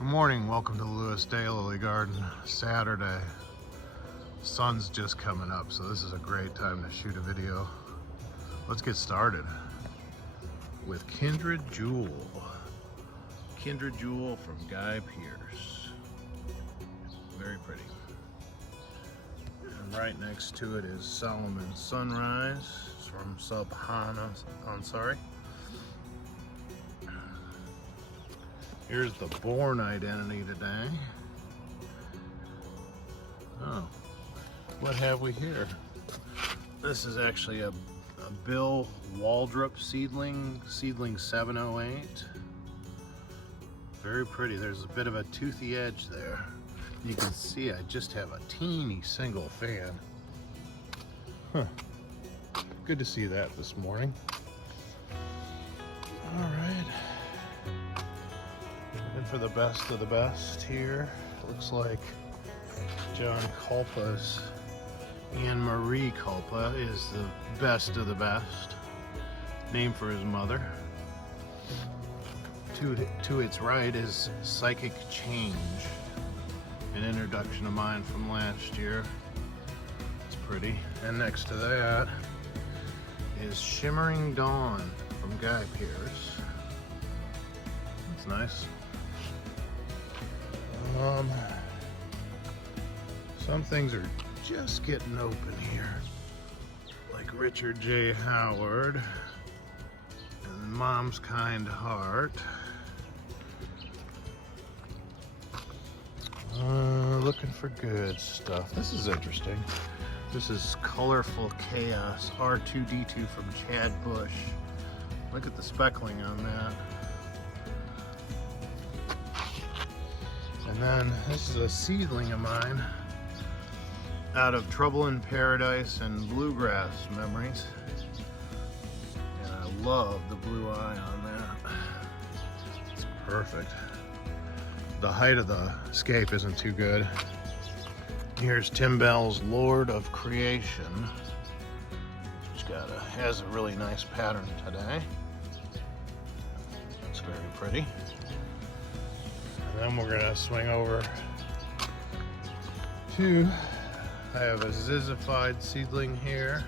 Good morning, welcome to the Lewis Daylily Garden. Saturday. Sun's just coming up, so this is a great time to shoot a video. Let's get started with Kindred Jewel. Kindred Jewel from Guy Pearce. Very pretty. And right next to it is Solomon Sunrise from Subhana Ansari. Here's the Born Identity today. Oh, what have we here? This is actually a Bill Waldrop seedling 708. Very pretty. There's a bit of a toothy edge there. You can see I just have a teeny single fan. Huh. Good to see that this morning. All right. And for the best of the best here, looks like John Culpa's Anne Marie Culpa is the best of the best, named for his mother. To its right is Psychic Change, an introduction of mine from last year. It's pretty. And next to that is Shimmering Dawn from Guy Pearce. That's nice. Some things are just getting open here, like Richard J. Howard and Mom's Kind Heart. Looking for good stuff. This is interesting. This is Colorful Chaos R2D2 from Chad Bush. Look at the speckling on that. And then this is a seedling of mine out of Trouble in Paradise and Bluegrass Memories. And I love the blue eye on that. It's perfect. The height of the scape isn't too good. Here's Tim Bell's Lord of Creation, which has a really nice pattern today. It's very pretty. And then we're gonna swing over to, I have a Zizzified seedling here.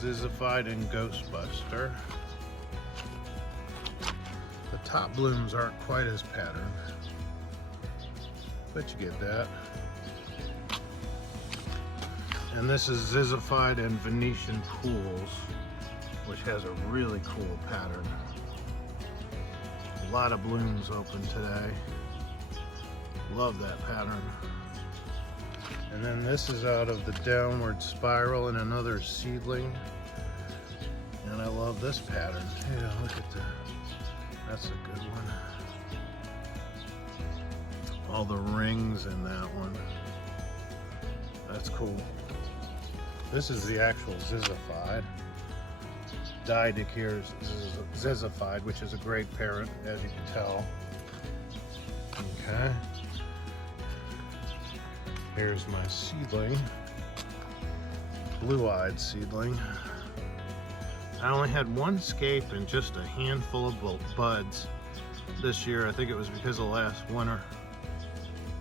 Zizzified and Ghostbuster. The top blooms aren't quite as patterned, but you get that. And this is Zizzified and Venetian Pools, which has a really cool pattern. A lot of blooms open today. Love that pattern. And then this is out of the Downward Spiral and another seedling. And I love this pattern. Yeah, look at that's a good one. All the rings in that one. That's cool. This is the actual Zizzified. Dydic here is Zizzified, which is a great parent, as you can tell. Okay. Here's my seedling. Blue-eyed seedling. I only had one scape and just a handful of buds this year. I think it was because of last winter.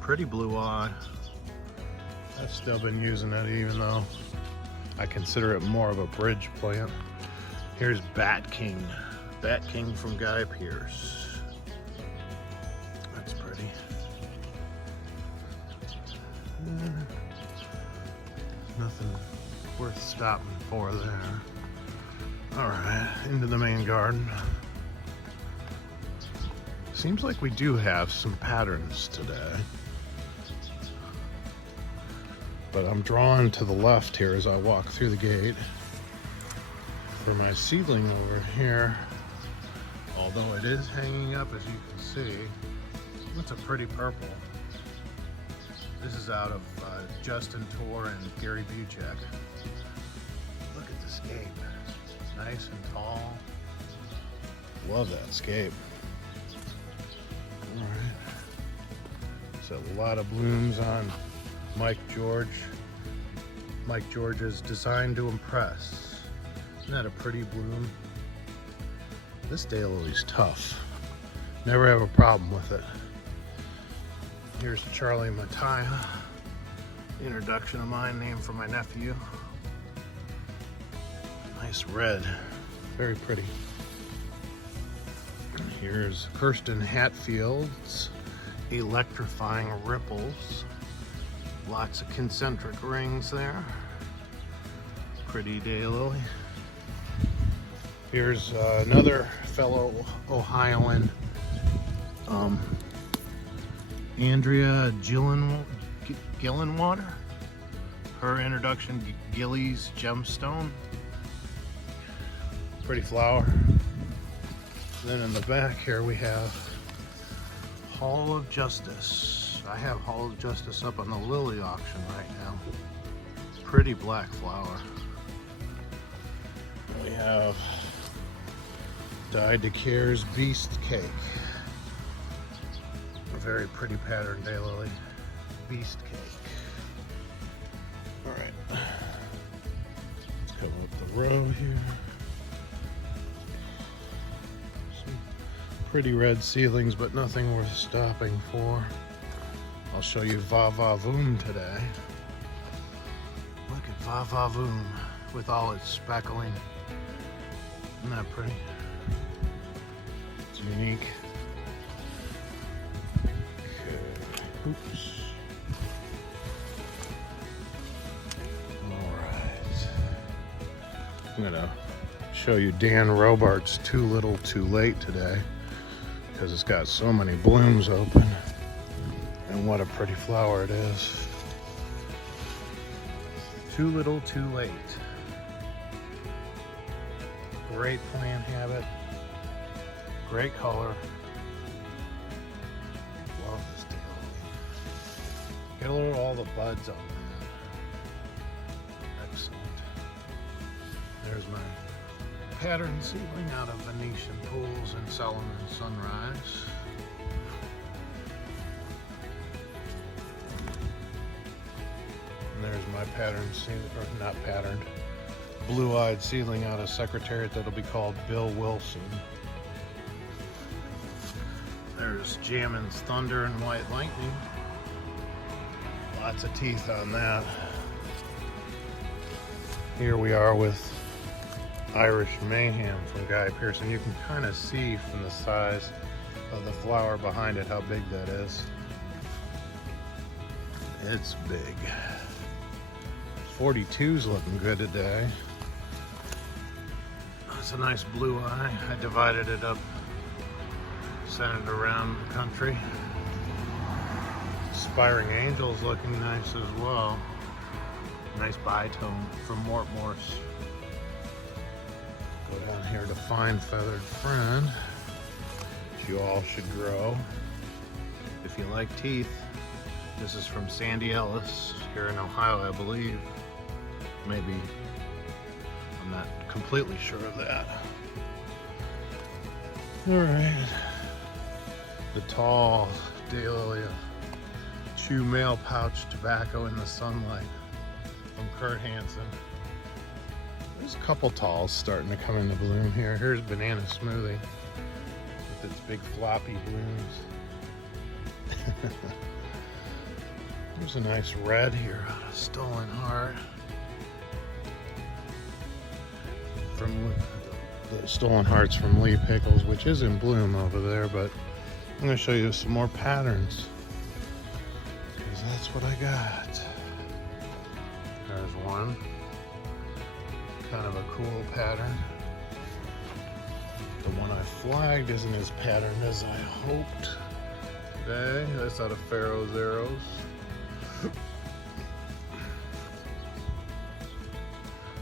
Pretty blue eye. I've still been using it even though I consider it more of a bridge plant. Here's Bat King. Bat King from Guy Pearce. That's pretty. Nothing worth stopping for there. All right, into the main garden. Seems like we do have some patterns today. But I'm drawn to the left here as I walk through the gate. For my seedling over here, although it is hanging up as you can see, it's a pretty purple. This is out of Justin Torr and Gary Buchek. Look at the scape. Nice and tall. Love that scape. All right. So a lot of blooms on Mike George's Designed to Impress. Isn't that a pretty bloom? This Daylily's tough. Never have a problem with it. Here's Charlie Mattia. Introduction of mine, named for my nephew. Nice red, very pretty. Here's Kirsten Hatfield's Electrifying Ripples. Lots of concentric rings there. Pretty daylily. Here's another fellow Ohioan, Andrea Gillenwater. Her introduction, Gilly's Gemstone. Pretty flower. Then in the back here we have Hall of Justice. I have Hall of Justice up on the Lily auction right now. Pretty black flower. We have Dyed to Care's Beast Cake. A very pretty pattern, Daylily. Beast Cake. Alright. Let's come up the row here. Some pretty red ceilings, but nothing worth stopping for. I'll show you Va Va Voom today. Look at Va Va Voom with all its speckling. Isn't that pretty? It's unique. Okay. Oops. Alright. I'm gonna show you Dan Robart's Too Little Too Late today because it's got so many blooms open. And what a pretty flower it is. Too little too late. Great plant habit. Great color. Love this daylily. Get a look at all the buds on that. Excellent. There's my pattern seedling out of Venetian Pools and Solomon Sunrise. And there's my pattern seedling, or not patterned, blue-eyed seedling out of Secretariat that'll be called Bill Wilson. There's Jammin's Thunder and White Lightning. Lots of teeth on that. Here we are with Irish Mayhem from Guy Pearson. You can kind of see from the size of the flower behind it how big that is. It's big. 42's looking good today. That's a nice blue eye. I divided it up, sent it around the country. Aspiring Angel's looking nice as well. Nice bitone from Mort Morse. Go down here to Fine Feathered Friend, which you all should grow if you like teeth. This is from Sandy Ellis here in Ohio, I believe. Maybe, I'm not completely sure of that. All right, the tall Daylily Chew Male Pouch Tobacco in the Sunlight from Kurt Hansen. There's a couple talls starting to come into bloom here. Here's Banana Smoothie with its big floppy blooms. There's a nice red here out of Stolen Heart. From the Stolen Hearts from Lee Pickles, which is in bloom over there, but I'm going to show you some more patterns because that's what I got. There's one. Kind of a cool pattern. The one I flagged isn't as patterned as I hoped today. That's out of Pharaoh's Arrows.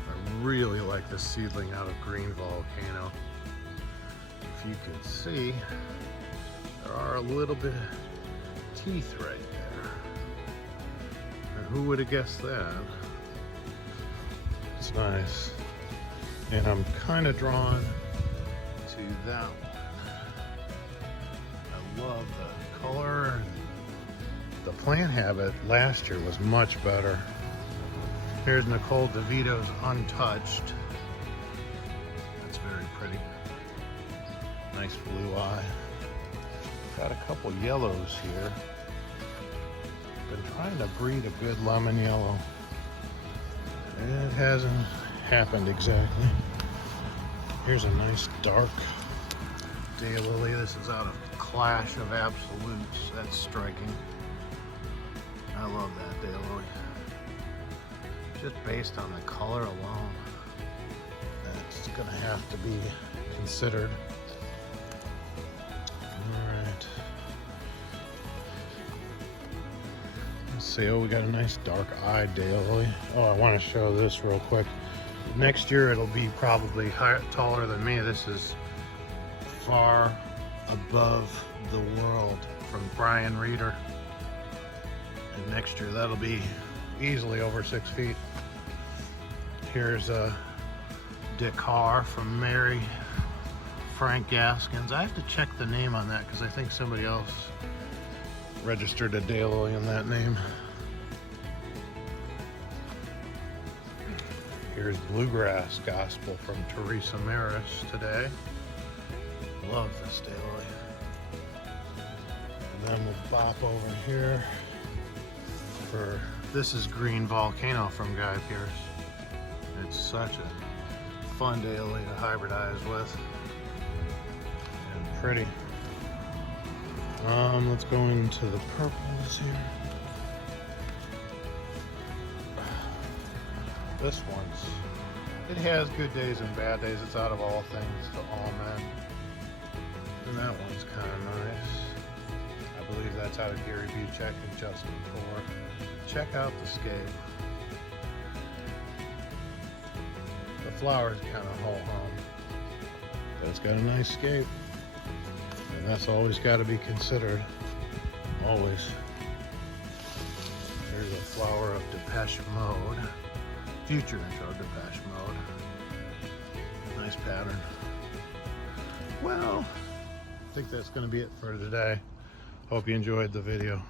I really like the seedling out of Green Volcano. If you can see, there are a little bit of teeth right there. And who would have guessed that? It's nice. And I'm kind of drawn to that one. I love the color. And the plant habit last year was much better. Here's Nicole DeVito's Untouched. That's very pretty. Nice blue eye. Got a couple yellows here. Been trying to breed a good lemon yellow. It hasn't happened exactly. Here's a nice dark Daylily. This is out of Clash of Absolutes. That's striking. I love that Daylily. Just based on the color alone, that's gonna have to be considered. Alright. Let's see, oh, we got a nice dark-eyed Daylily. Oh, I want to show this real quick. Next year it'll be probably higher, taller than me. This is Far Above the World from Brian Reeder. And next year that'll be easily over 6 feet. Here's a Dakar from Mary Frank Gaskins. I have to check the name on that because I think somebody else registered a Daylily in that name. Here's Bluegrass Gospel from Teresa Maris today. Love this Daylily. And then we'll bop over here for, this is Green Volcano from Guy Pearce. It's such a fun Daylily to hybridize with. And pretty. Let's go into the purples here. This one's, it has good days and bad days. It's out of all things to all men. And that one's kind of nice. I believe that's out of Gary Buchek and Justin Core. Check out the scape. The flower's kind of ho-hum, but it's got a nice scape. And that's always got to be considered. Always. There's a flower of Depeche Mode. Future intro Depeche Mode. Nice pattern. Well, I think that's going to be it for today. Hope you enjoyed the video.